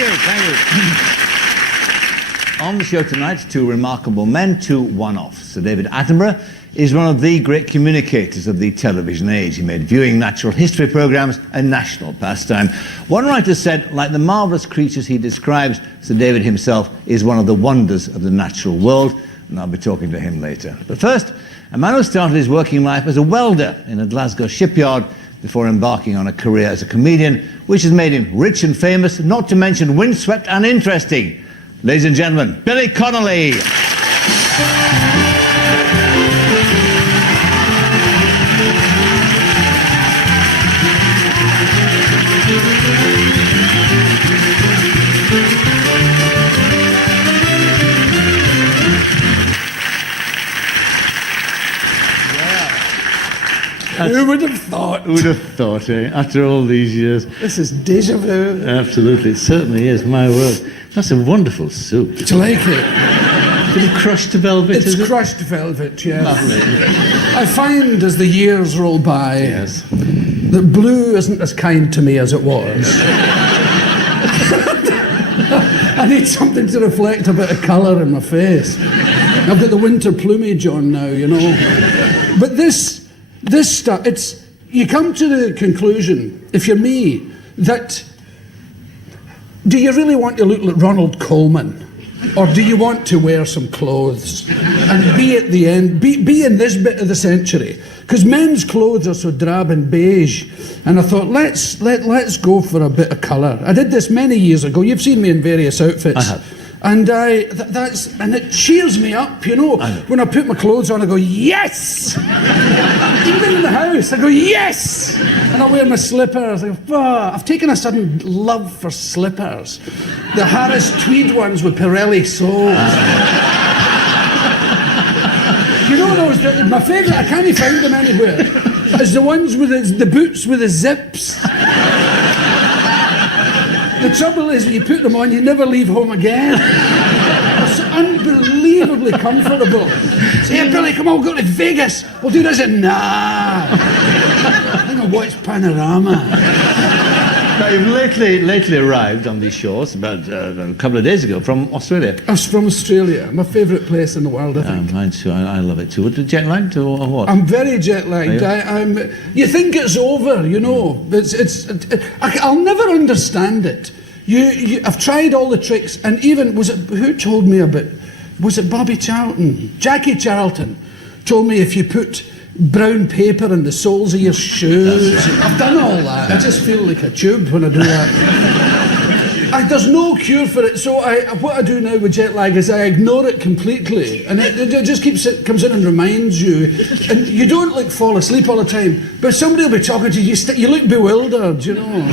Thank you. On the show tonight, two remarkable men, two one-offs. Sir David Attenborough is one of the great communicators of the television age. He made viewing natural history programmes a national pastime. One writer said, like the marvellous creatures he describes, Sir David himself is one of the wonders of the natural world, and I'll be talking to him later. But first, a man who started his working life as a welder in a Glasgow shipyard before embarking on a career as a comedian, which has made him rich and famous, not to mention windswept and interesting. Ladies and gentlemen, Billy Connolly. Who would have thought? Who would have thought, eh? After all these years. This is déjà vu. Absolutely, it certainly is, my word. That's a wonderful soup. Do you like it? Is it crushed velvet? It's crushed velvet, yes. Lovely. I find as the years roll by, yes, that blue isn't as kind to me as it was. I need something to reflect a bit of colour in my face. I've got the winter plumage on now, you know. But this stuff, you come to the conclusion, if you're me, that do you really want to look like Ronald Coleman? Or do you want to wear some clothes and be at the end, be in this bit of the century? Because men's clothes are so drab and beige, and I thought, let's go for a bit of colour. I did this many years ago. You've seen me in various outfits. I have. And and it cheers me up, you know. When I put my clothes on, I go, yes! Even in the house, I go, yes! And I wear my slippers. I go, oh, I've taken a sudden love for slippers. The Harris tweed ones with Pirelli soles. You know those, my favourite, I can't find them anywhere, is the ones with the boots with the zips. The trouble is, when you put them on, you never leave home again. It's unbelievably comfortable. Say, hey, Billy, come on, we'll go to Vegas. We'll do this. Nah. I think I'll watch Panorama. Now, you've lately arrived on these shores, about a couple of days ago, from Australia. I was from Australia. My favourite place in the world, I think. Mine too. I love it too. What, jet lagged or what? I'm very jet lagged. You think it's over, you know. I'll never understand it. I've tried all the tricks, and even who told me about? Was it Bobby Charlton? Jackie Charlton told me if you put brown paper in the soles of your shoes. I've done all that. I just feel like a tube when I do that. There's no cure for it, so what I do now with jet lag is I ignore it completely, and it just comes in and reminds you, and you don't like fall asleep all the time, but somebody will be talking to you, you look bewildered, you know.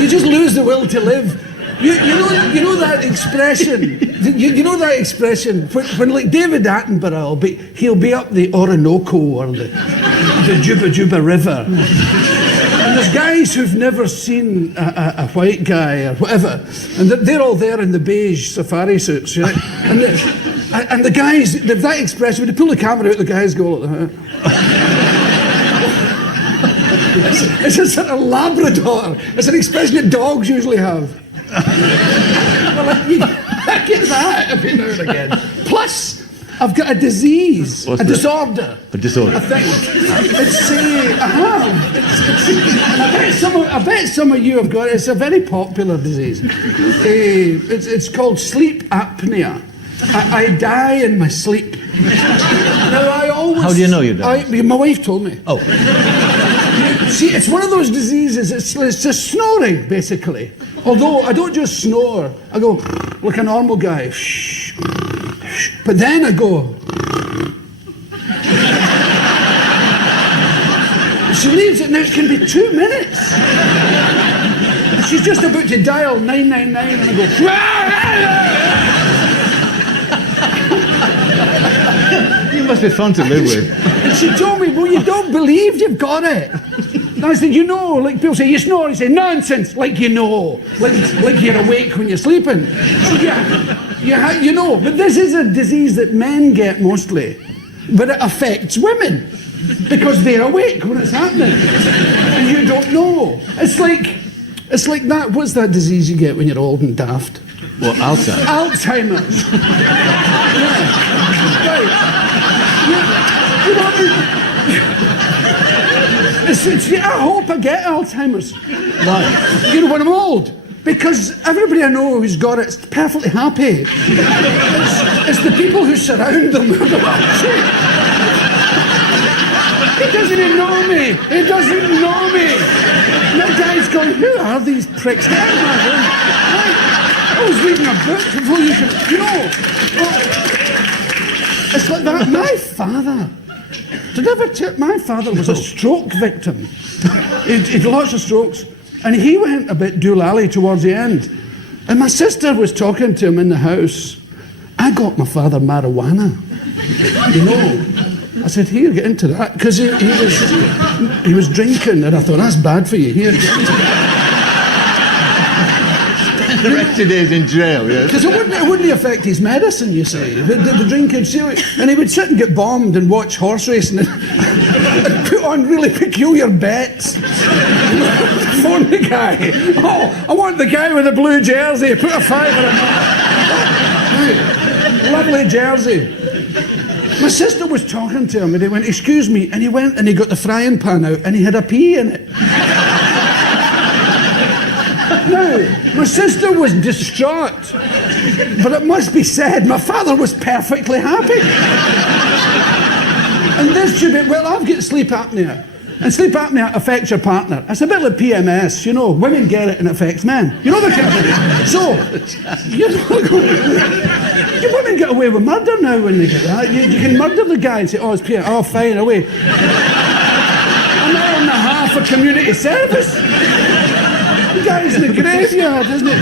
You just lose the will to live. You know that expression. You know that expression when like David Attenborough he'll be up the Orinoco or the Juba Juba River, and there's guys who've never seen a white guy or whatever, and they're all there in the beige safari suits, right? And the guys, that expression, when they pull the camera out, the guys go like that. It's a sort of Labrador. It's an expression that dogs usually have. Well, I get that every now and again. Plus, I've got a disease, a disorder. A disorder. I think. I have. I bet some of you have got it. It's a very popular disease. It's called sleep apnea. I die in my sleep. Now, how do you know you die? My wife told me. Oh. See, it's one of those diseases, it's just snoring, basically. Although I don't just snore, I go like a normal guy. But then I go. She leaves it, now it can be 2 minutes. She's just about to dial 999 and I go. You must be fun to live with. And she told me, well, you don't believe you've got it. And I said, you know, like people say, you snore. I say, nonsense, like you know. Like you're awake when you're sleeping. So you know, but this is a disease that men get mostly. But it affects women. Because they're awake when it's happening. And you don't know. It's like It's like that. What's that disease you get when you're old and daft? Well, Alzheimer's. Alzheimer's. Yeah. Right. You know what I mean? I hope I get Alzheimer's. Why? You know, when I'm old. Because everybody I know who's got it is perfectly happy. It's the people who surround them. He doesn't even know me. He doesn't know me. That guy's going, who are these pricks? Get out of my room. Right. I was reading a book before you could, you know. It's like that. My father. My father was a stroke victim. He'd lots of strokes. And he went a bit doolally towards the end. And my sister was talking to him in the house. I got my father marijuana. You know. I said, here, get into that. Because he was drinking. And I thought, that's bad for you. Here. The rest of the days in jail, yes. Because it wouldn't affect his medicine, you see. The drinking, and he would sit and get bombed and watch horse racing and put on really peculiar bets. Phone the guy. Oh, I want the guy with the blue jersey. Put a $5 in it. Lovely jersey. My sister was talking to him and he went, excuse me, and he went and he got the frying pan out and he had a pea in it. Now, my sister was distraught, but it must be said, my father was perfectly happy. And this should be, well, I've got sleep apnea. And sleep apnea affects your partner. It's a bit like PMS, you know. Women get it and it affects men. You know the kind of thing. So, you know, women get away with murder now when they get that. You can murder the guy and say, oh, it's PMS. Oh, fine, away. An hour and a half of community service. The guy's in the graveyard, isn't it?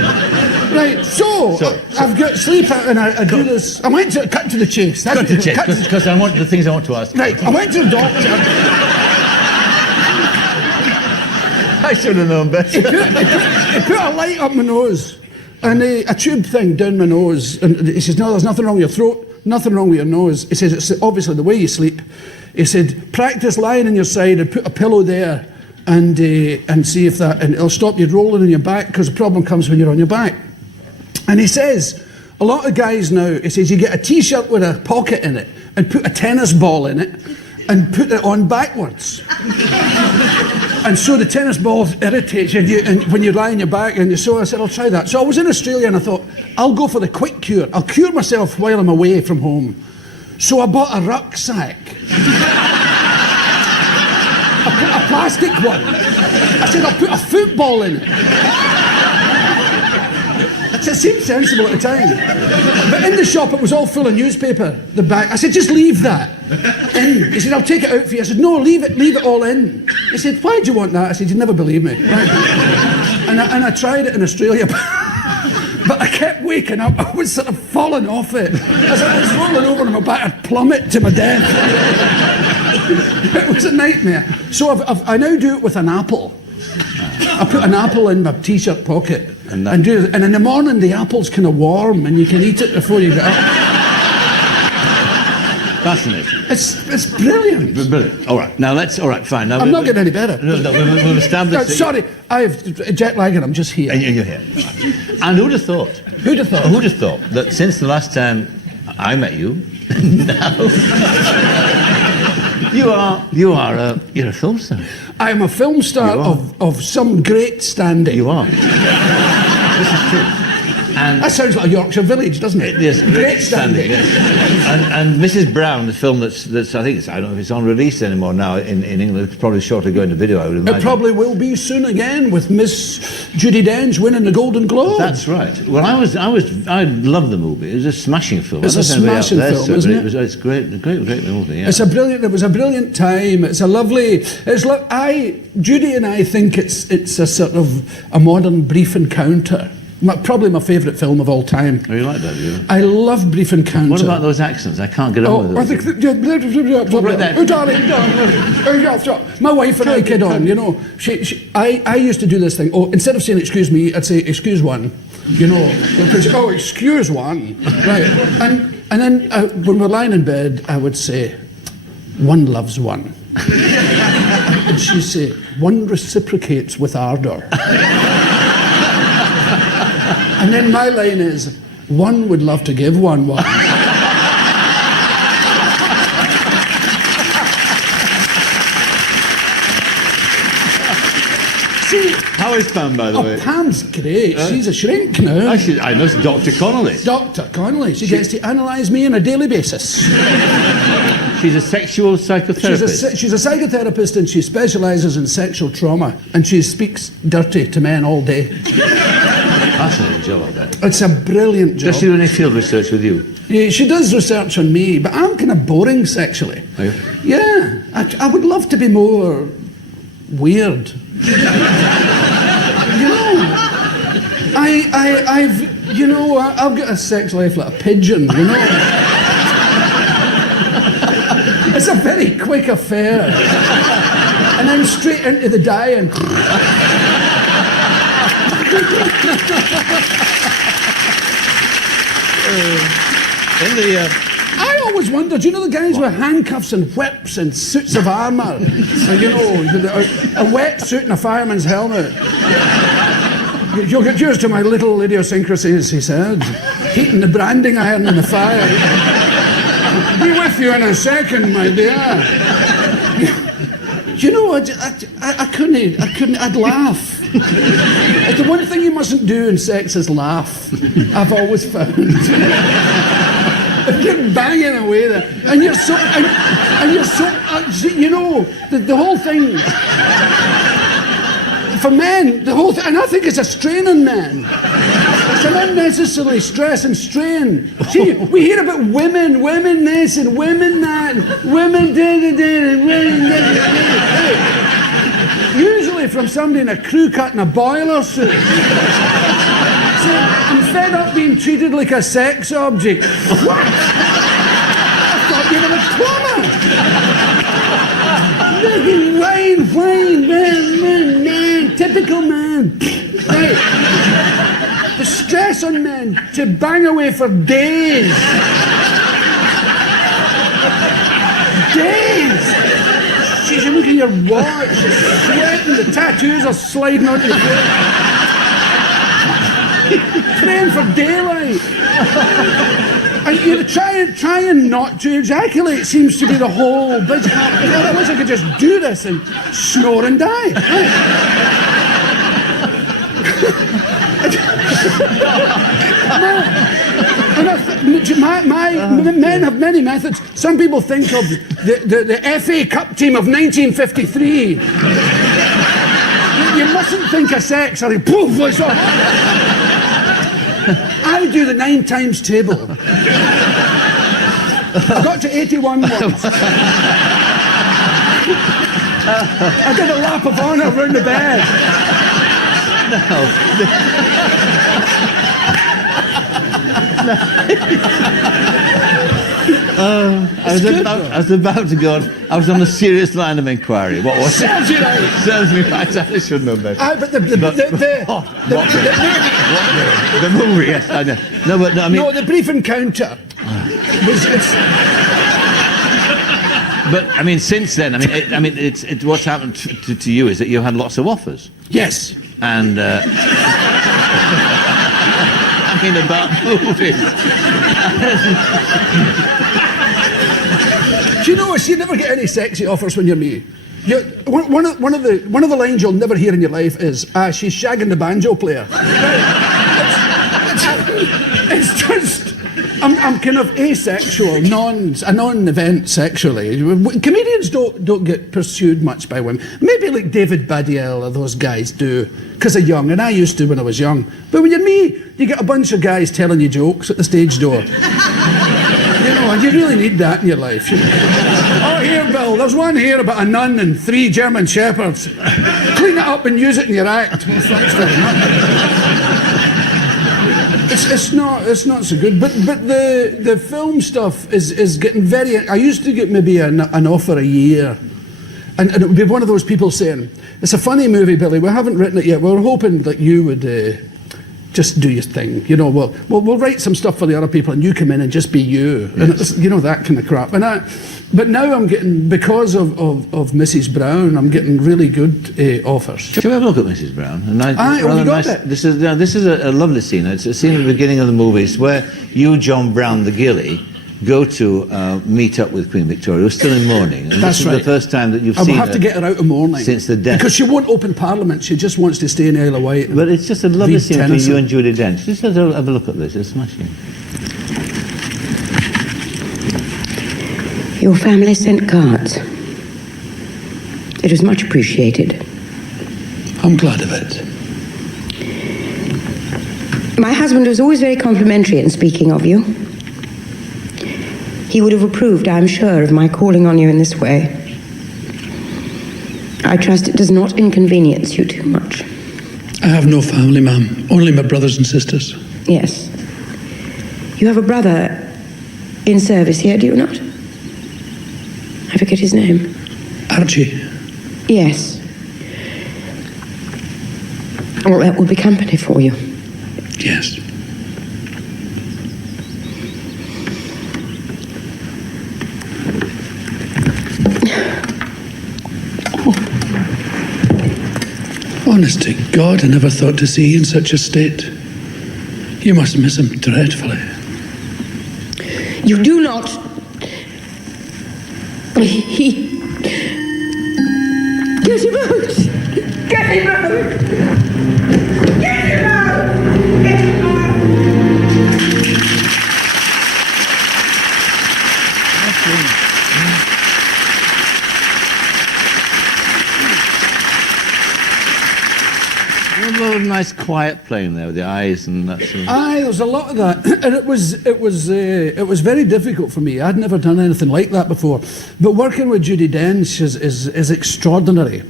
Right, so I've got sleep and I do this. I went to cut to the chase. Cut to the chase, because I want the things I want to ask. Right, I went to the doctor. I should have known better. He put a light up my nose and a tube thing down my nose. And he says, no, there's nothing wrong with your throat, nothing wrong with your nose. He says, it's obviously the way you sleep. He said, practice lying on your side and put a pillow there and see if that, and it'll stop you rolling on your back because the problem comes when you're on your back. And he says, a lot of guys now, he says, you get a t-shirt with a pocket in it and put a tennis ball in it and put it on backwards. And so the tennis ball irritates you and when you lie on your back, and so I said, I'll try that. So I was in Australia and I thought, I'll go for the quick cure. I'll cure myself while I'm away from home. So I bought a rucksack. A plastic one. I said, I'll put a football in it. It seemed sensible at the time. But in the shop, it was all full of newspaper, the back. I said, just leave that in. He said, I'll take it out for you. I said, no, leave it all in. He said, why do you want that? I said, you'd never believe me. Right. And I tried it in Australia, but I kept waking up. I was sort of falling off it. As I was rolling over on my back, I'd plummet to my death. It was a nightmare. So I now do it with an apple. I put an apple in my t-shirt pocket. And in the morning the apple's kind of warm and you can eat it before you get up. Fascinating. It's brilliant. Brilliant. All right, fine. Now I'm not getting any better. No, we've established. Sorry, I've jet lag and I'm just here. And you're here. And who'd have thought? Who'd have thought that since the last time I met you, now you're a film star. I'm a film star of some great standing. You are. This is true. And that sounds like a Yorkshire village, doesn't it? Yes, great standing. Yes. And Mrs. Brown, the film that's I think I don't know if it's on release anymore now in England. It's probably sure to go into video, I would imagine. It probably will be soon again with Miss Judi Dench winning the Golden Globe. That's right. Well, I loved the movie. It was a smashing film. It's a smashing film, isn't it? It's great movie. Yeah. It was a brilliant time. It's a lovely. Judy and I think it's a sort of a modern Brief Encounter. Probably my favourite film of all time. Oh, you like that, do you? I love Brief Encounter. What about those accents? I can't get on with them. My wife and I kid on, you know. I used to do this thing. Oh, instead of saying excuse me, I'd say excuse one. You know, oh, excuse one. Right. And then when we're lying in bed, I would say, one loves one. And she'd say, one reciprocates with ardour. And then my line is, one would love to give one. See, how is Pam, by the way? Pam's great. She's a shrink now. Actually, I know it's Dr. Connolly. Dr. Connolly. She gets to analyse me on a daily basis. She's a sexual psychotherapist. She's a psychotherapist, and she specialises in sexual trauma, and she speaks dirty to men all day. Fascinating job, I bet. It's a brilliant job. Does she do any field research with you? Yeah, she does research on me, but I'm kind of boring sexually. Are you? Yeah, I would love to be more weird. You know, I've got a sex life like a pigeon, you know. It's a very quick affair. And then straight into the dying. I always wondered, you know the guys with handcuffs and whips and suits of armour? And, you know, a wetsuit and a fireman's helmet. You'll get used to my little idiosyncrasies, he said. Heating the branding iron in the fire. Be with you in a second, my dear. You know, I couldn't, I'd laugh. The one thing you mustn't do in sex is laugh. I've always found. You're banging away there, and you're so, you know, the whole thing. For men, the whole thing, and I think it's a strain on men. It's an unnecessary stress and strain. See, we hear about women this and women that, and women usually from somebody in a crew cut in a boiler suit. So I'm fed up being treated like a sex object. What? I thought you were a plumber. Man, typical man. Right. The stress on men to bang away for days. Days. Jeez, you look at your watch, you're sweating, the tattoos are sliding onto your face. Praying for daylight. And you try and not to ejaculate seems to be the whole business. I wish I could just do this and snore and die. Men have many methods. Some people think of the FA Cup team of 1953. You mustn't think of sex or poof, it's all. I do the 9 times table. I got to 81 once. I did a lap of honour round the bed. I was about to go on. I was on a serious line of inquiry. What was it? Serves you right. Serves me right. I should know better. But the movie, yes, I know. No, but no, I mean. No, the brief encounter. But I mean, since then, it's what's happened to you is that you had lots of offers. Yes. And I mean about movies. Do you know, you never get any sexy offers when you're me. One of the lines you'll never hear in your life is, she's shagging the banjo player. It's just, I'm kind of asexual, a non-event sexually. Comedians don't get pursued much by women. Maybe like David Baddiel or those guys do, because they're young, and I used to when I was young. But when you're me, you get a bunch of guys telling you jokes at the stage door. You know, and you really need that in your life. Oh, here, Bill, there's one here about a nun and 3 German shepherds. Clean it up and use it in your act. Well, thanks very much. It's not so good. But the film stuff is getting very. I used to get maybe an offer a year, and it would be one of those people saying, "It's a funny movie, Billy. We haven't written it yet. We're hoping that you would." just do your thing. You know, we'll write some stuff for the other people, and you come in and just be you. And it's, you know, that kind of crap. But now I'm getting, because of Mrs. Brown, I'm getting really good offers. Shall we have a look at Mrs. Brown? We got it. This is a lovely scene. It's a scene at the beginning of the movie. It's where you, John Brown, the Gilly, go to meet up with Queen Victoria, who's still in mourning. And That's this is the first time that you've seen her. I'll have to get her out of mourning. Since the death. Because she won't open Parliament. She just wants to stay in the Isle of Wight. But it's just a lovely scene between you and Judi Dench. Just have a look at this. It's smashing. Your family sent cards. It was much appreciated. I'm glad of it. My husband was always very complimentary in speaking of you. He would have approved, I'm sure, of my calling on you in this way. I trust it does not inconvenience you too much. I have no family, ma'am. Only my brothers and sisters. Yes. You have a brother in service here, do you not? I forget his name. Archie. Yes. Well, that will be company for you. Yes. Honest to God, I never thought to see you in such a state. You must miss him dreadfully. You do not. He... Get him out! Get him out! Get him out! Get him out! A nice quiet playing there with the eyes and that sort of... Aye, there was a lot of that, and it was very difficult for me. I'd never done anything like that before. But working with Judi Dench is extraordinary.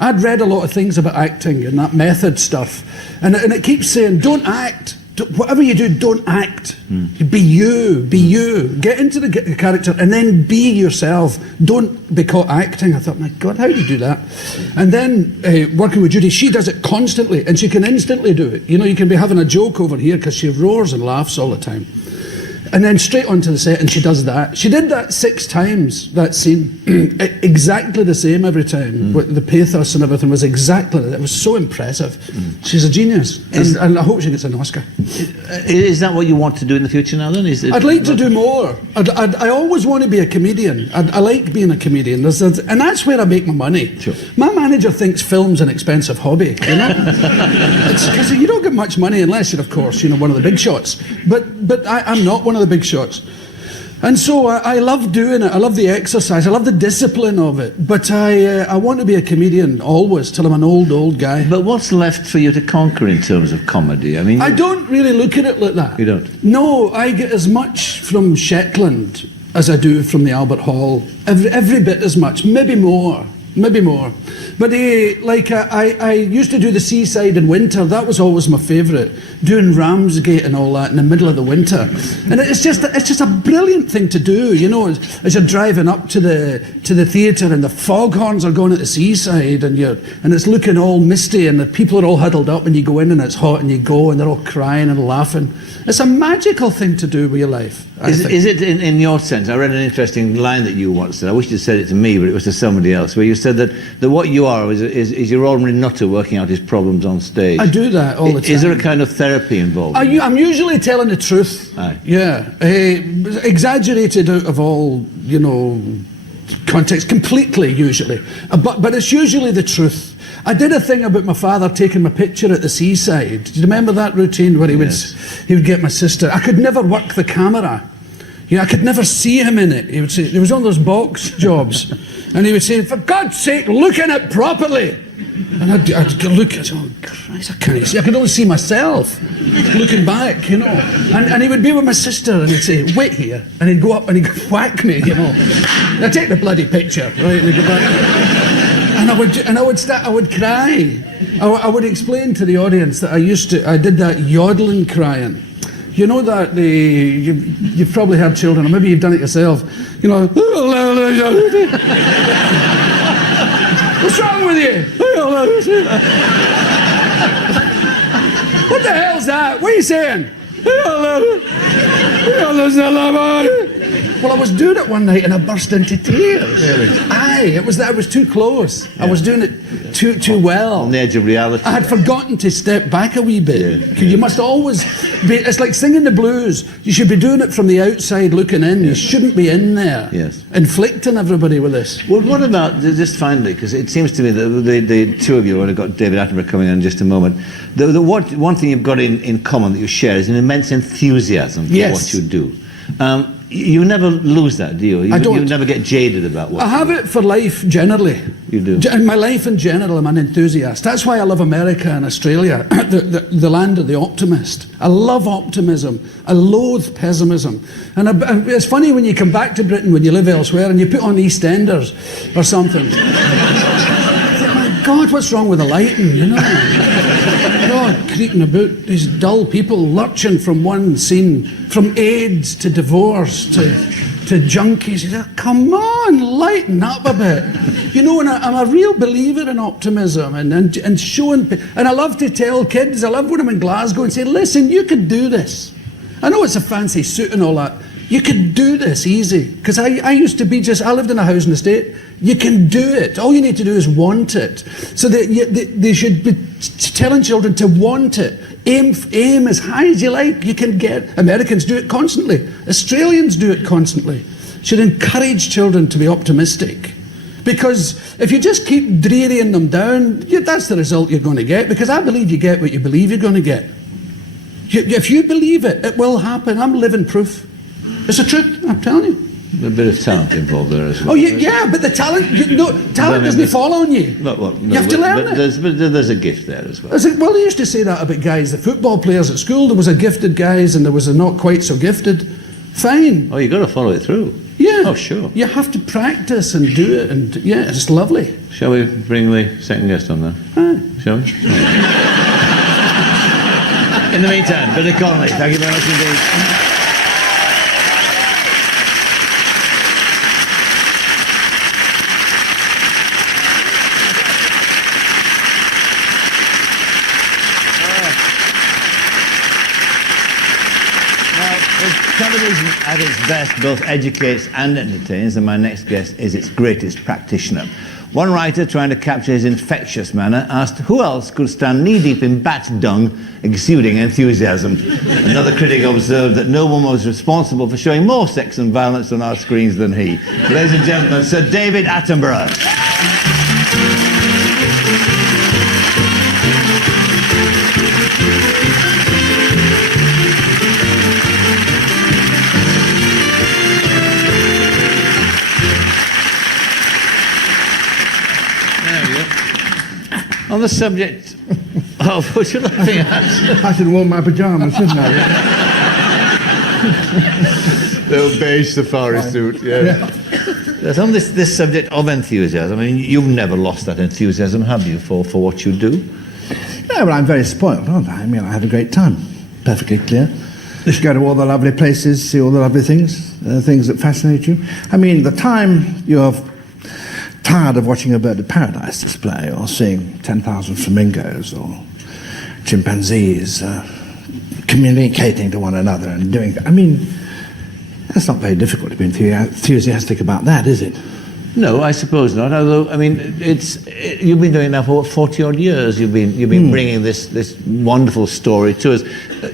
I'd read a lot of things about acting and that method stuff, and it keeps saying, don't act. Whatever you do, don't act. Be you, be you. Get into the character and then be yourself. Don't be caught acting. I thought, my God, how do you do that? And then working with Judi, she does it constantly and she can instantly do it. You know, you can be having a joke over here because she roars and laughs all the time. And then straight onto the set and she does that. She did that 6 times, that scene. Exactly the same every time. The pathos and everything was exactly that. It was so impressive. She's a genius. And I hope she gets an Oscar. Is that what you want to do in the future now then? I'd like to do more. I always want to be a comedian. I like being a comedian. And that's where I make my money. Sure. My manager thinks film's an expensive hobby, you know? It's because you don't get much money unless you're, of course, you know, one of the big shots. But I'm not one of the big shots. And so I love doing it. I love the exercise. I love the discipline of it. But I want to be a comedian always till I'm an old guy. But what's left for you to conquer in terms of comedy? I mean, I don't really look at it like that. You don't? No, I get as much from Shetland as I do from the Albert Hall. Every bit as much, maybe more. But I used to do the seaside in winter. That was always my favourite. Doing Ramsgate and all that in the middle of the winter, and it's just a brilliant thing to do. You know, as you're driving up to the theatre and the foghorns are going at the seaside, and it's looking all misty, and the people are all huddled up, and you go in and it's hot, and you go and they're all crying and laughing. It's a magical thing to do with your life. Is it in your sense? I read an interesting line that you once said. I wish you'd said it to me, but it was to somebody else, where you said that what you are is your ordinary nutter working out his problems on stage. I do that all the time. Is there a kind of therapy involved? I'm usually telling the truth. Aye. Yeah. Exaggerated out of all, you know, context, completely usually. But it's usually the truth. I did a thing about my father taking my picture at the seaside. Do you remember that routine where he would get my sister? I could never work the camera. You know, I could never see him in it. He would say, it was one of those box jobs. And he would say, for God's sake, look in it properly. And I'd look at it, oh Christ, I can't see. I could only see myself looking back, you know. And he would be with my sister and he'd say, wait here. And he'd go up and he'd whack me, you know. Now take the bloody picture, right? And he'd go back. And I would cry. I would explain to the audience that I did that yodeling crying. You know that you've probably had children, or maybe you've done it yourself. You know, what's wrong with you? What the hell's was that? What are you saying? Well, I was doing it one night and I burst into tears. Really? Aye, it was too close. I was doing it too well. On the edge of reality. I had forgotten to step back a wee bit. Yeah. You must always be, it's like singing the blues. You should be doing it from the outside looking in. You shouldn't be in there. Yes. Inflicting everybody with this. Well, what about, just finally, because it seems to me that the two of you, and I've got David Attenborough coming in just a moment, one thing you've got in common that you share is an immense enthusiasm for what you do. You never lose that, do you? I don't. You never get jaded about what I have it for life generally. You do? In my life in general, I'm an enthusiast. That's why I love America and Australia, the land of the optimist. I love optimism. I loathe pessimism. And it's funny when you come back to Britain, when you live elsewhere, and you put on EastEnders or something. My God, what's wrong with the lighting, you know? God, creeping about, these dull people lurching from one scene, from AIDS to divorce to junkies. You say, come on, lighten up a bit. You know, and I'm a real believer in optimism and showing, and I love to tell kids, I love when I'm in Glasgow and say, listen, you could do this. I know it's a fancy suit and all that. You could do this easy. Because I used to be I lived in a housing estate. You can do it. All you need to do is want it. So they should be telling children to want it. Aim as high as you like. You can get. Americans do it constantly. Australians do it constantly. Should encourage children to be optimistic. Because if you just keep drearying them down, that's the result you're going to get. Because I believe you get what you believe you're going to get. If you believe it, it will happen. I'm living proof. It's the truth, I'm telling you. A bit of talent involved there as well. Oh, yeah, but the talent, talent doesn't fall on you. No, you have to learn it. There's a gift there as well. Well, they used to say that about guys, the football players at school. There was a gifted guys and there was a not quite so gifted. Fine. Oh, you've got to follow it through. Yeah. Oh, sure. You have to practice and do it, and yeah, it's lovely. Shall we bring the second guest on then? Shall we? In the meantime, bit of Connolly. Thank you very much indeed. Television at its best both educates and entertains, and my next guest is its greatest practitioner. One writer, trying to capture his infectious manner, asked who else could stand knee-deep in bat dung exuding enthusiasm. Another critic observed that no one was responsible for showing more sex and violence on our screens than he. Ladies and gentlemen, Sir David Attenborough. On the subject of what you're laughing at. I should have worn my pyjamas, shouldn't I? Little beige safari suit, yeah. Yes, on this subject of enthusiasm, I mean, you've never lost that enthusiasm, have you, for what you do? Yeah, but I'm very spoiled, aren't I? I mean, I have a great time, perfectly clear. Just go to all the lovely places, see all the lovely things, things that fascinate you. I mean, the time you're tired of watching a bird of paradise display or seeing 10,000 flamingos or chimpanzees communicating to one another and doing that. I mean, that's not very difficult to be enthusiastic about that, is it? No, I suppose not. Although, I mean, you've been doing it now for what, 40-odd years. You've been bringing this wonderful story to us.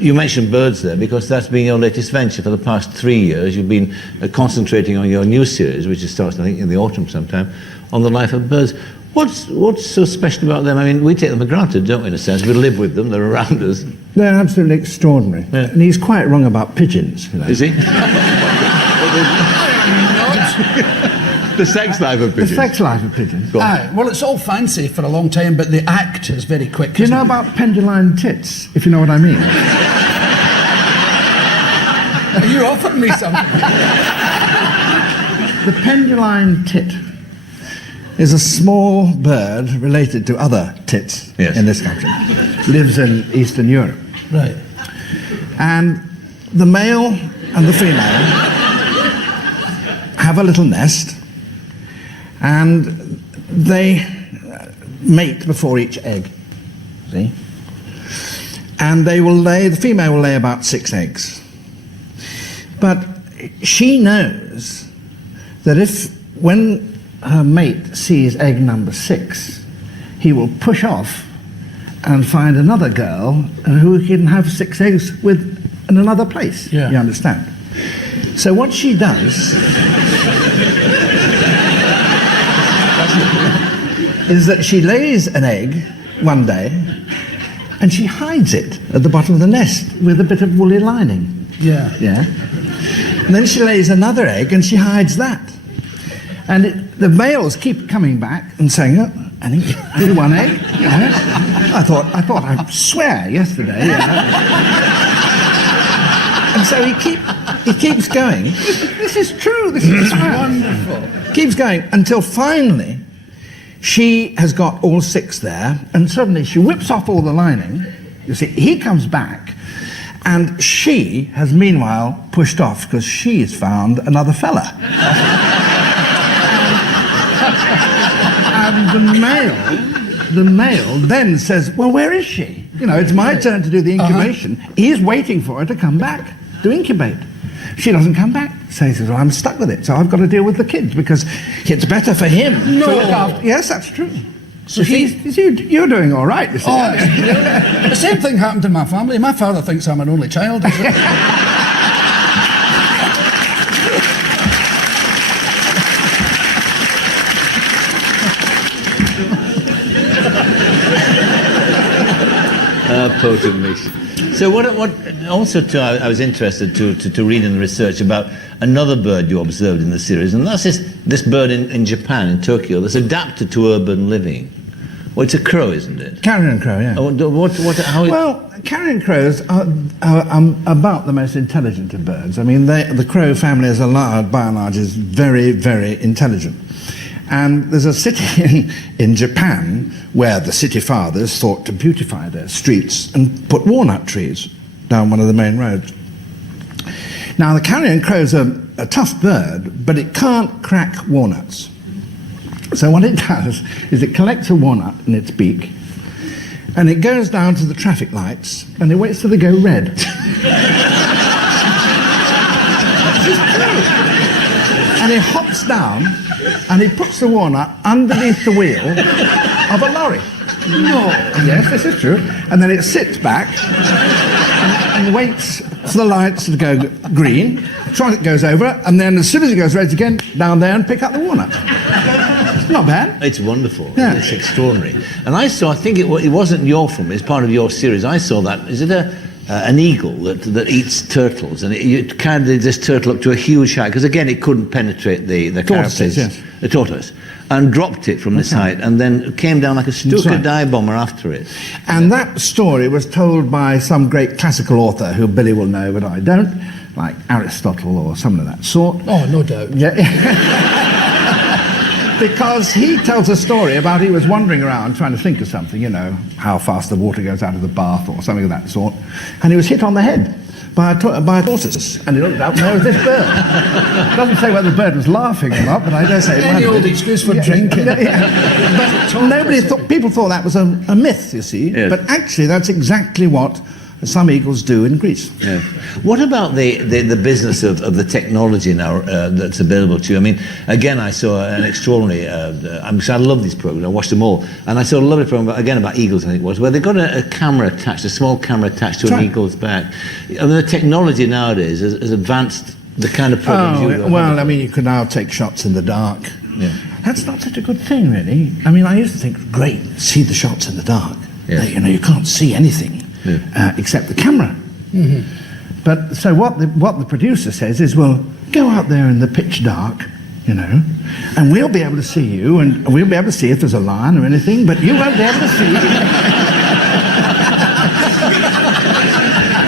You mentioned birds there because that's been your latest venture for the past 3 years. You've been concentrating on your new series, which starts, I think, in the autumn sometime, on the life of birds. What's so special about them? I mean, we take them for granted, don't we, in a sense? We live with them, they're around us. They're absolutely extraordinary. Yeah. And he's quite wrong about pigeons. You know. Is he? The sex life of pigeons. The sex life of pigeons. Aye, well, it's all fancy for a long time, but the act is very quick. Do you know about penduline tits, if you know what I mean? Are you offering me something? The penduline tit is a small bird related to other tits in this country. Lives in Eastern Europe. Right. And the male and the female have a little nest, and they mate before each egg, see? And the female will lay about 6 eggs. But she knows that when her mate sees egg number 6, he will push off and find another girl who he can have 6 eggs with in another place. Yeah. You understand? So what she does is that she lays an egg one day and she hides it at the bottom of the nest with a bit of woolly lining. Yeah. Yeah. And then she lays another egg and she hides that. And the males keep coming back and saying, "Oh, only one egg." You know? I thought I'd swear yesterday. You know? And so he keeps going. This is true. This is wonderful. Keeps going until finally she has got all 6 there, and suddenly she whips off all the lining. You see, he comes back, and she has meanwhile pushed off because she's found another fella. And the male then says, "Well, where is she? You know, it's my turn to do the incubation." He's waiting for her to come back to incubate. She doesn't come back. So he says, "Well, I'm stuck with it, so I've got to deal with the kids because it's better for him to look after." Yes, that's true. So you're doing all right. You see. The same thing happened to my family. My father thinks I'm an only child. Potent mix. So what also too, I was interested to read in the research about another bird you observed in the series, and that's this bird in Japan, in Tokyo, that's adapted to urban living. Well, it's a crow, isn't it? Carrion crow, yeah. Well, carrion crows are about the most intelligent of birds. I mean, the crow family as a large, by and large, is very, very intelligent. And there's a city in Japan where the city fathers thought to beautify their streets and put walnut trees down one of the main roads. Now, the carrion crow's a tough bird, but it can't crack walnuts. So what it does is it collects a walnut in its beak, and it goes down to the traffic lights, and it waits till they go red. And it hops down, and he puts the walnut underneath the wheel of a lorry. No. Yes, this is true. And then it sits back and waits for the lights to go green. Traffic goes over, and then as soon as it goes red again, down there and pick up the walnut. It's not bad. It's wonderful. Yeah. It's extraordinary. And I think it wasn't your film, it's part of your series. I saw that. Is it an eagle that eats turtles, and it carried this turtle up to a huge height, because again it couldn't penetrate the Tortoises, carapace, yes. The tortoise, and dropped it from this height, and then came down like a Stuka dive bomber after it. And that story was told by some great classical author who Billy will know, but I don't, like Aristotle or someone of that sort. Oh, no doubt. Yeah. Because he tells a story about he was wandering around trying to think of something, you know, how fast the water goes out of the bath or something of that sort, and he was hit on the head by a tortoise, and he looked up and there was this bird. It doesn't say whether the bird was laughing or not, but I dare say it might Any have old been. excuse for drinking. But people thought that was a myth, you see, Yes. but actually that's exactly what some eagles do in Greece. Yeah. What about the business of the technology now that's available to you? I mean, again, I saw an extraordinary, I love these programs, I watched them all, and I saw a lovely program, again, about eagles, I think it was, where they've got a camera attached, a small camera attached to an eagle's back. I mean, the technology nowadays has advanced the kind of programs well, I mean, you can now take shots in the dark. Yeah. That's not such a good thing, really. I mean, I used to think, great, see the shots in the dark. Yeah. You know, you can't see anything. Yeah. Except the camera. Mm-hmm. But so what the producer says is, well, go out there in the pitch dark, you know, and we'll be able to see you, and we'll be able to see if there's a lion or anything, but you won't be able to see.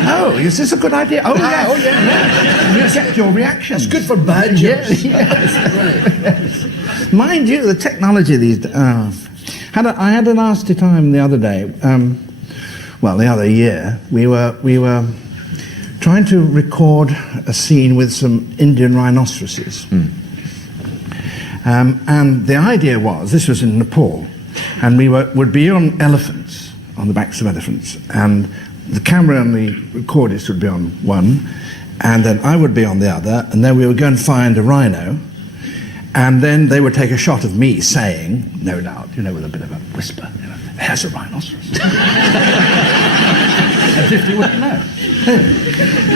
Oh, is this a good idea? Oh, yeah. Oh, yeah. You get your reaction. It's good for badgers. Yes. Mind you, the technology these days. I had a nasty time the other day. The other year, we were trying to record a scene with some Indian rhinoceroses. And the idea was, this was in Nepal, and we would be on elephants, on the backs of elephants, and the camera and the recordist would be on one, and then I would be on the other, and then we would go and find a rhino, and then they would take a shot of me saying, no doubt, you know, with a bit of a whisper, you know, there's a rhinoceros. As if you wouldn't know.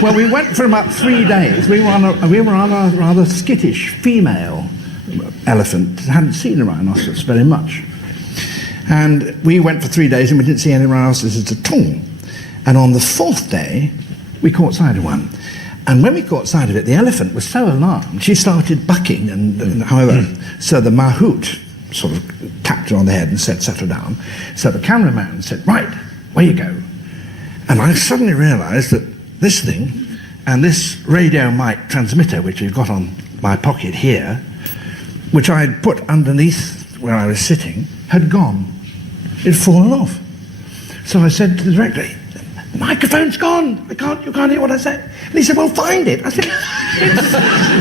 Well, we went for about 3 days. We were on a rather skittish female elephant, hadn't seen a rhinoceros very much. And we went for 3 days and we didn't see any rhinoceroses at all. And on the 4th day, we caught sight of one. And when we caught sight of it, the elephant was so alarmed, she started bucking, and however, so the mahout sort of tapped her on the head and said, settle down. So the cameraman said, right, where you go? And I suddenly realised that this thing and this radio mic transmitter, which we've got on my pocket here, which I had put underneath where I was sitting, had gone. It had fallen off. So I said to the director, the microphone's gone. You can't hear what I said. And he said, well, find it. I said,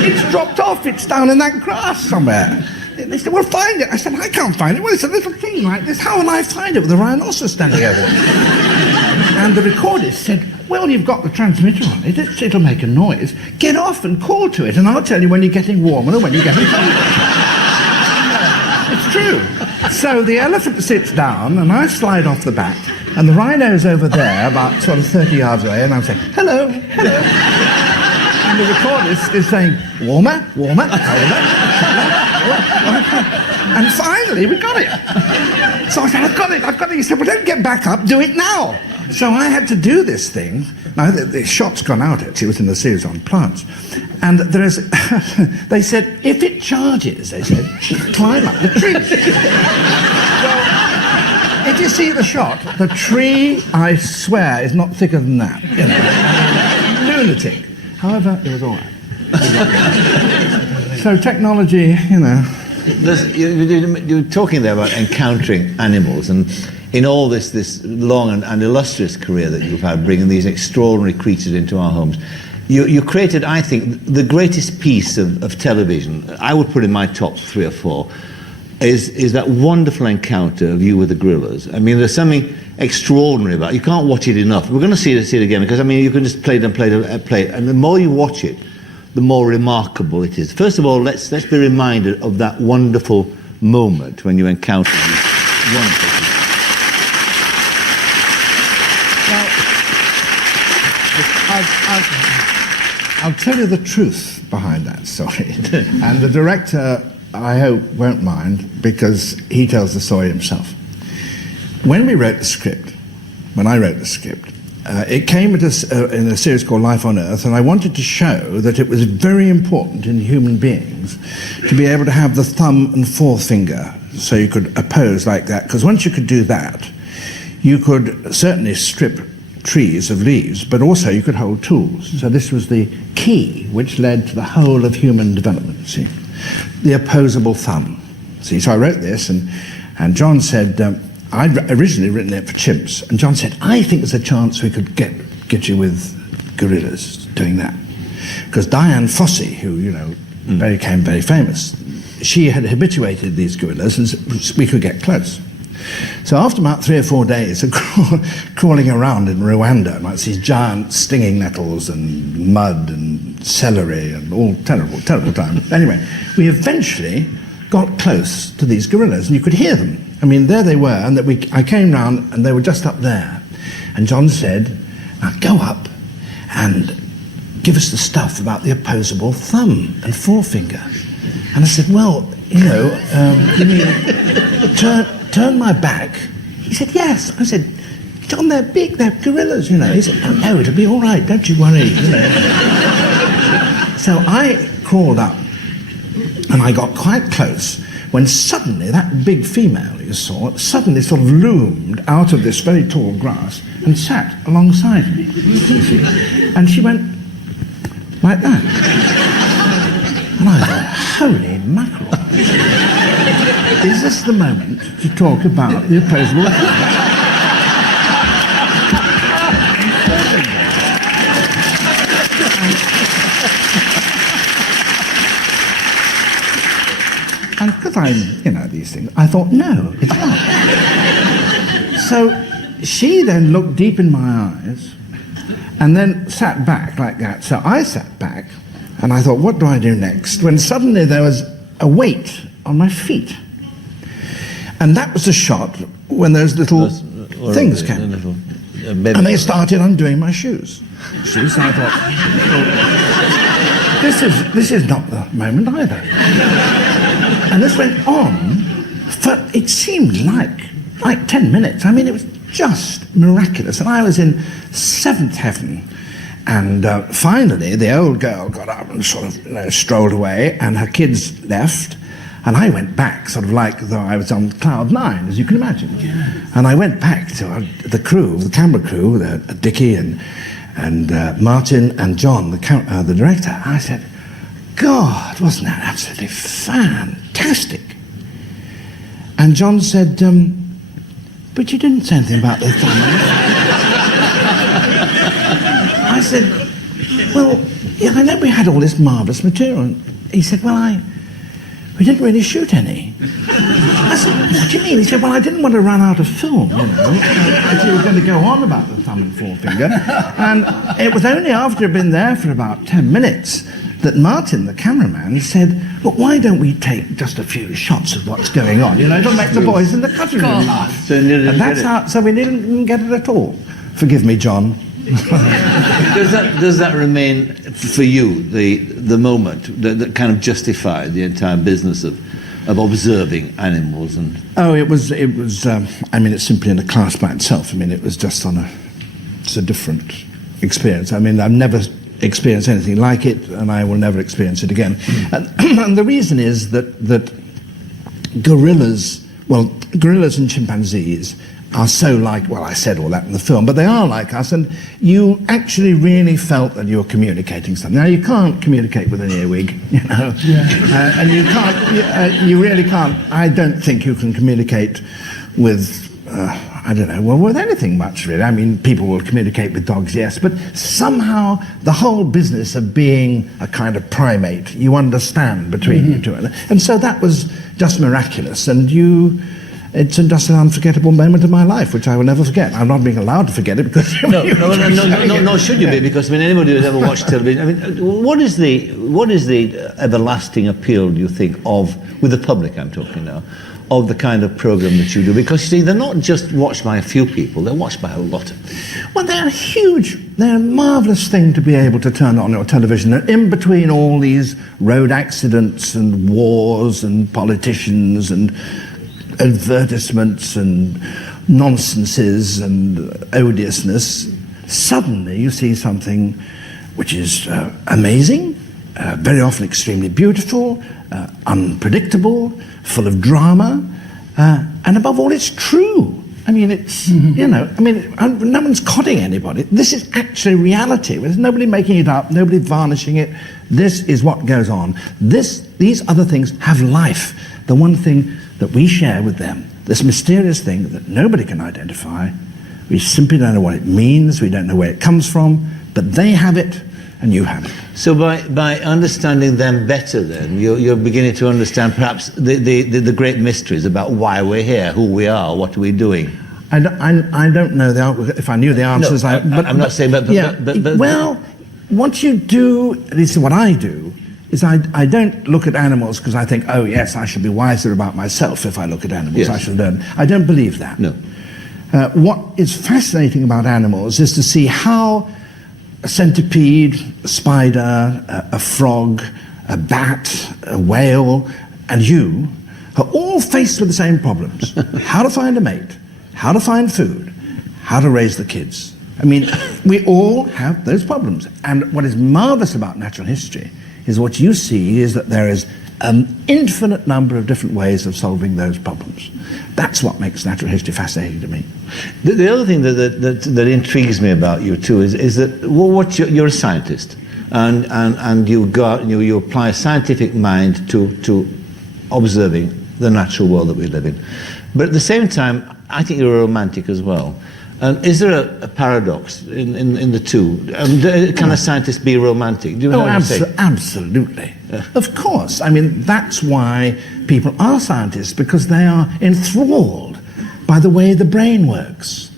it's dropped off. It's down in that grass somewhere. And they said, well, find it. I said, I can't find it. Well, it's a little thing like this. How will I find it with a rhinoceros standing over there? And the recordist said, well, you've got the transmitter on it. It'll make a noise. Get off and call to it, and I'll tell you when you're getting warmer and when you're getting colder. It's true. So the elephant sits down, and I slide off the back, and the rhino's over there, about sort of 30 yards away, and I'm saying, hello, hello. And the recordist is saying, warmer, warmer, colder. And finally, we got it. So I said, I've got it. He said, well, don't get back up, do it now. So I had to do this thing. Now, the shot's gone out, actually. It was in the series on plants. And there's, they said, if it charges, they said, climb up the tree. Well, if you see the shot, the tree, I swear, is not thicker than that. You know. Lunatic. However, it was all right. So technology, you know. You were talking there about encountering animals, and in all this long and illustrious career that you've had, bringing these extraordinary creatures into our homes, you created, I think, the greatest piece of television. I would put in my top 3 or 4 is that wonderful encounter of you with the gorillas. I mean, there's something extraordinary about it. You can't watch it enough. We're going to see it again, because I mean, you can just play it, and the more you watch it, the more remarkable it is. First of all, let's be reminded of that wonderful moment when you encounter these wonderful people. I'll tell you the truth behind that story. And the director, I hope, won't mind, because he tells the story himself. When I wrote the script, it came in a series called Life on Earth, and I wanted to show that it was very important in human beings to be able to have the thumb and forefinger, so you could oppose like that, because once you could do that, you could certainly strip trees of leaves, but also you could hold tools. So this was the key which led to the whole of human development, see. The opposable thumb. See, so I wrote this, and John said, I'd originally written it for chimps, and John said, I think there's a chance we could get you with gorillas doing that. Because Diane Fossey, who, you know, became very famous, she had habituated these gorillas, and we could get close. So after about 3 or 4 days of crawling around in Rwanda, like these giant stinging nettles and mud and celery and all terrible, terrible time. Anyway, we eventually got close to these gorillas, and you could hear them. I mean, there they were, and I came round, and they were just up there. And John said, now go up and give us the stuff about the opposable thumb and forefinger. And I said, well, you know, you mean turn my back? He said, yes. I said, John, they're big, they're gorillas, you know. He said, no, it'll be all right, don't you worry, you know. So I crawled up, and I got quite close, when suddenly that big female you saw suddenly sort of loomed out of this very tall grass and sat alongside me. And she went like that. And I thought, holy mackerel. Is this the moment to talk about the opposable thumb? And because I'm, you know, these things, I thought, no, it's not. So she then looked deep in my eyes and then sat back like that. So I sat back and I thought, what do I do next? When suddenly there was a weight on my feet. And that was the shot when those little things came. And they started undoing my shoes. So I thought, this is not the moment either. And this went on for, it seemed like 10 minutes. I mean, it was just miraculous. And I was in seventh heaven. And finally, the old girl got up and sort of strolled away, and her kids left. And I went back, sort of like though I was on cloud nine, as you can imagine. Yeah. And I went back to the crew, the camera crew, Dickie and Martin and John, the director. I said, God, wasn't that absolutely fantastic? And John said, but you didn't say anything about the thumbs. I said, well, yeah, I know we had all this marvellous material. And he said, well, we didn't really shoot any. I said, what do you mean? He said, well, I didn't want to run out of film, if you were going to go on about the thumb and forefinger. And it was only after I'd been there for about 10 minutes that Martin, the cameraman, said, look, why don't we take just a few shots of what's going on? It'll make the boys in the cutting room laugh. So we didn't get it at all. Forgive me, John. Does that remain for you the moment that kind of justified the entire business of observing animals? And it was I mean, it's simply in a class by itself. I mean, it was just it's a different experience. I mean, I've never experienced anything like it, and I will never experience it again. And the reason is that gorillas and chimpanzees are so like, well, I said all that in the film, but they are like us, and you actually really felt that you were communicating something. Now, you can't communicate with an earwig, and you can't, you really can't, I don't think you can communicate with, I don't know, well, with anything much, really. I mean, people will communicate with dogs, yes, but somehow the whole business of being a kind of primate, you understand between you two. And so that was just miraculous, and it's just an unforgettable moment of my life, which I will never forget. I'm not being allowed to forget it because no, should you be? Because I mean, anybody who's ever watched television, I mean, what is the everlasting appeal, do you think, with the public? I'm talking now, of the kind of program that you do? Because you see, they're not just watched by a few people; they're watched by a lot of people. Well, they're huge. They're a marvellous thing to be able to turn on your television. And in between all these road accidents and wars and politicians and advertisements and nonsenses and odiousness, suddenly you see something which is amazing, very often extremely beautiful, unpredictable, full of drama, and above all, it's true. I mean, it's, no one's codding anybody. This is actually reality. There's nobody making it up, nobody varnishing it. This is what goes on. These other things have life. The one thing that we share with them, this mysterious thing that nobody can identify. We simply don't know what it means, we don't know where it comes from, but they have it and you have it. So by understanding them better then, you're beginning to understand perhaps the great mysteries about why we're here, who we are, what are we doing. I don't know if I knew the answers. No, I'm not saying, but well, what you do, at least what I do, is I don't look at animals because I think, oh yes, I should be wiser about myself if I look at animals, yes. I should learn. I don't believe that. No. What is fascinating about animals is to see how a centipede, a spider, a frog, a bat, a whale, and you are all faced with the same problems. How to find a mate, how to find food, how to raise the kids. I mean, we all have those problems. And what is marvelous about natural history is what you see is that there is an infinite number of different ways of solving those problems. That's what makes natural history fascinating to me. The other thing that intrigues me about you too is that you're a scientist, and you apply a scientific mind to observing the natural world that we live in. But at the same time, I think you're a romantic as well. Is there a paradox in the two? Can a scientist be romantic? Do you know what I'm saying? Absolutely. Of course. I mean, that's why people are scientists, because they are enthralled by the way the brain works.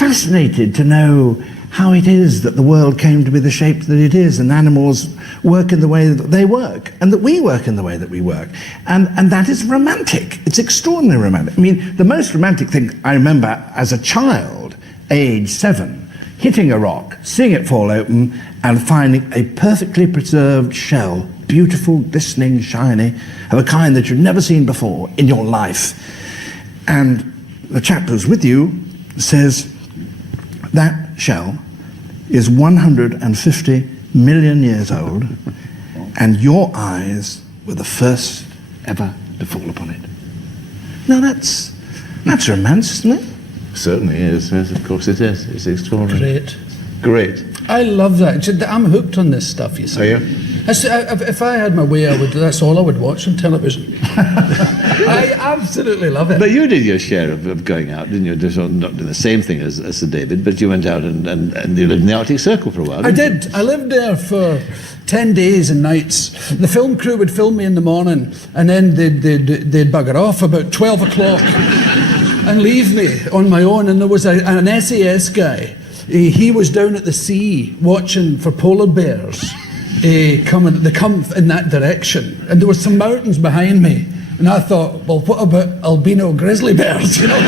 fascinated to know how it is that the world came to be the shape that it is, and animals work in the way that they work, and that we work in the way that we work. And that is romantic. It's extraordinarily romantic. I mean, the most romantic thing I remember as a child, age 7, hitting a rock, seeing it fall open, and finding a perfectly preserved shell, beautiful, glistening, shiny, of a kind that you'd never seen before in your life. And the chap who's with you says, that shell is 150 million years old, and your eyes were the first ever to fall upon it. Now that's romance, isn't it? Certainly is. Yes, of course it is. It's extraordinary. Great. I love that. I'm hooked on this stuff, you see. Are you? If I had my way, that's all I would watch on television. I absolutely love it. But you did your share of going out, didn't you? Just not doing the same thing as Sir David, but you went out and you lived in the Arctic Circle for a while. I did. I lived there for 10 days and nights. The film crew would film me in the morning, and then they'd bugger off about 12 o'clock and leave me on my own. And there was an SAS guy. He was down at the sea watching for polar bears. They come in that direction, and there were some mountains behind me, and I thought, well, what about albino grizzly bears, you know?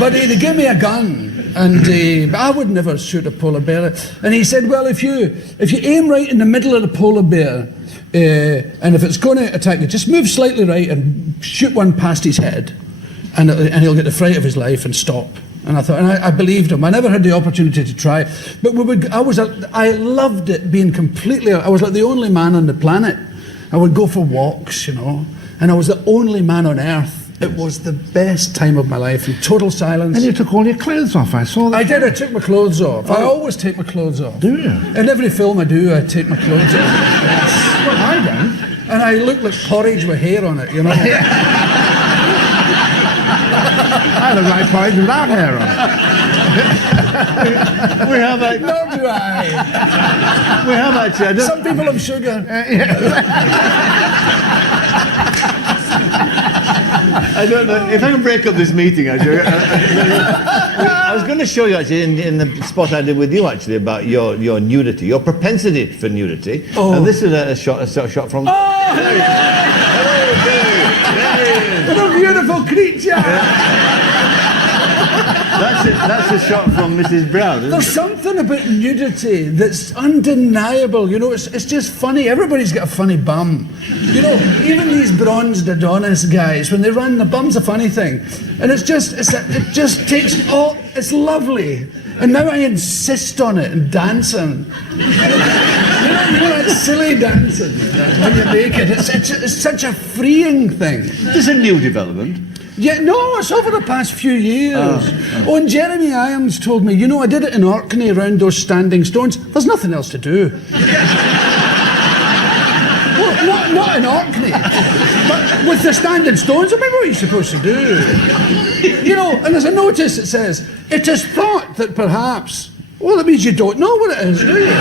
but they gave me a gun, and I would never shoot a polar bear. And he said, well, if you aim right in the middle of the polar bear, and if it's going to attack you, just move slightly right and shoot one past his head, and he'll get the fright of his life and stop. And I thought, and I believed him. I never had the opportunity to try, but I loved it being completely. I was like the only man on the planet. I would go for walks, you know, and I was the only man on Earth. It was the best time of my life, in total silence. And you took all your clothes off. I saw that. I did. I took my clothes off. I always take my clothes off. Do you? In every film I do, I take my clothes off. Yes. Well, I don't. And I look like porridge with hair on it, you know. I look like porridge without hair on it. We have like. Nor do I. We have actually. Some people have sugar. I don't know if I can break up this meeting. Actually, I was going to show you actually in the spot I did with you actually about your nudity, your propensity for nudity. Oh. And this is a shot from. Oh, what a beautiful creature! Yeah. That's a shot from Mrs. Brown. There's something about nudity that's undeniable. You know, it's just funny. Everybody's got a funny bum. You know, even these bronzed Adonis guys, when they run, the bum's a funny thing, and it just takes all. It's lovely. And now I insist on it and dancing. You know that silly dancing when you're naked. It's such a freeing thing. This is a new development. Yeah, no, it's over the past few years. Oh, and Jeremy Irons told me, you know, I did it in Orkney around those standing stones. There's nothing else to do. Well, not in Orkney, but with the standing stones, I mean, what are you supposed to do? You know, and there's a notice that says, it is thought that perhaps, well, that means you don't know what it is, do you?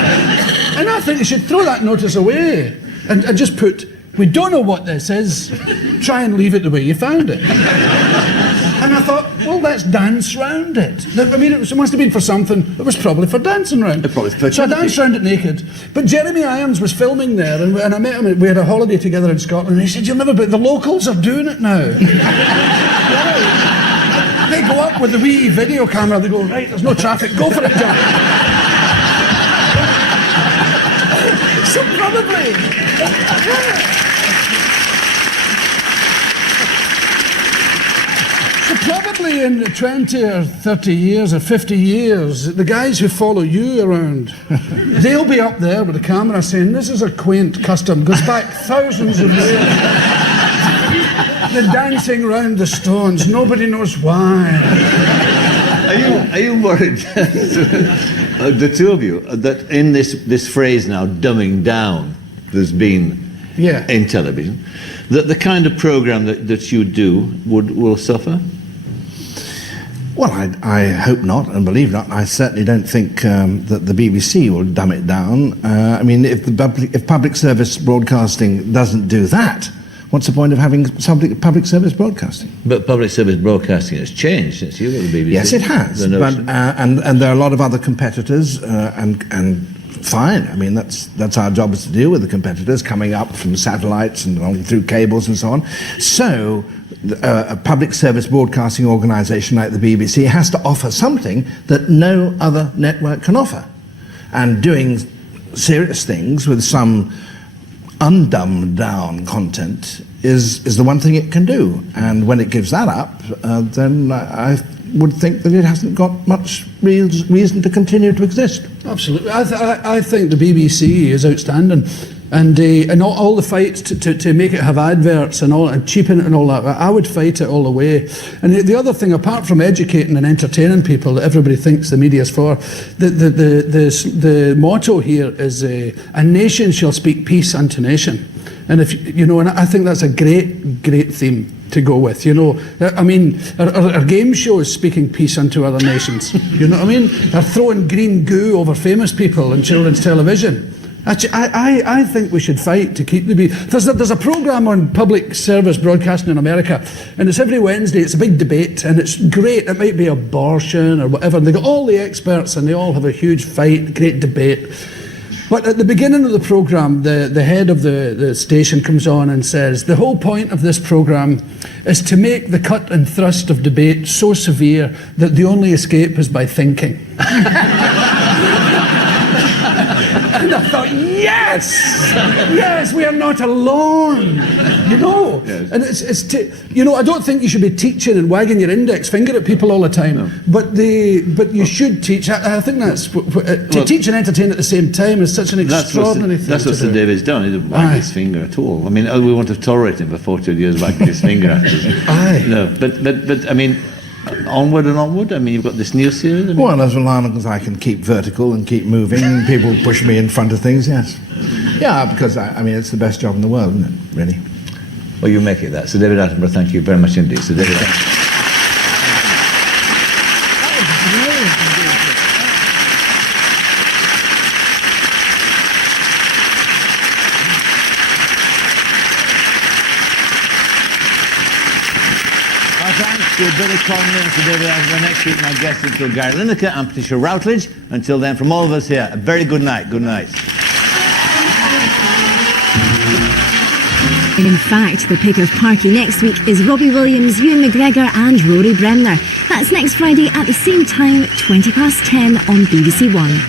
And I think you should throw that notice away and just put, we don't know what this is, try and leave it the way you found it. And I thought, well, let's dance round it. I mean, it must have been for something. It was probably for dancing round. So I danced round it naked. But Jeremy Irons was filming there, and I met him. We had a holiday together in Scotland, and he said, you'll never be, the locals are doing it now. They go up with the wee video camera, they go, right, there's no traffic, go for it, John. So probably... Probably in 20 or 30 years or 50 years, the guys who follow you around, they'll be up there with the camera saying, this is a quaint custom, goes back thousands of years. The dancing round the stones, nobody knows why. Are you worried, the two of you, that in this phrase now, dumbing down, there's been in television, that the kind of programme that you do will suffer? Well, I hope not, and believe not. I certainly don't think that the BBC will dumb it down. I mean, if public service broadcasting doesn't do that, what's the point of having public service broadcasting? But public service broadcasting has changed since you were at the BBC. Yes, it has. But, and there are a lot of other competitors, and fine. I mean, that's our job, is to deal with the competitors coming up from satellites and along through cables and so on. So a public service broadcasting organisation like the BBC has to offer something that no other network can offer. And doing serious things with some undumbed down content is the one thing it can do. And when it gives that up, then I would think that it hasn't got much reason to continue to exist. Absolutely. I think the BBC is outstanding. And all the fights to make it have adverts and all, and cheapen it and all that, I would fight it all the way. And the other thing, apart from educating and entertaining people that everybody thinks the media's for, the motto here is a nation shall speak peace unto nation. And and I think that's a great theme to go with. I mean, our game show is speaking peace unto other nations. You know what I mean? They're throwing green goo over famous people in children's television. Actually, I think we should fight to keep there's a programme on public service broadcasting in America, and it's every Wednesday. It's a big debate, and it's great. It might be abortion or whatever, and they got all the experts, and they all have a huge fight, great debate. But at the beginning of the programme, the head of the station comes on and says, the whole point of this programme is to make the cut and thrust of debate so severe that the only escape is by thinking. And I thought, yes, we are not alone, Yes. And I don't think you should be teaching and wagging your index finger at people all the time. No. But you should teach. I think that's to teach and entertain at the same time is such an extraordinary thing. That's what Sir David's done. He didn't wag his finger at all. I mean, we want to tolerate him for 40 years wagging his finger at us. Aye. No, but I mean. Onward and onward. I mean, you've got this new series. Well, as long as I can keep vertical and keep moving, people push me in front of things. Yes. Yeah, because I mean, it's the best job in the world, isn't it? Really. Well, you make it that. Sir David Attenborough, thank you very much indeed. Sir David. Billy Connolly and Sir David Attenborough. Next week, my guests include Gary Lineker and Patricia Routledge. Until then, from all of us here, a very good night. Good night. In fact, the pick of Parky next week is Robbie Williams, Ewan McGregor and Rory Bremner. That's next Friday at the same time, 10:20 on BBC One.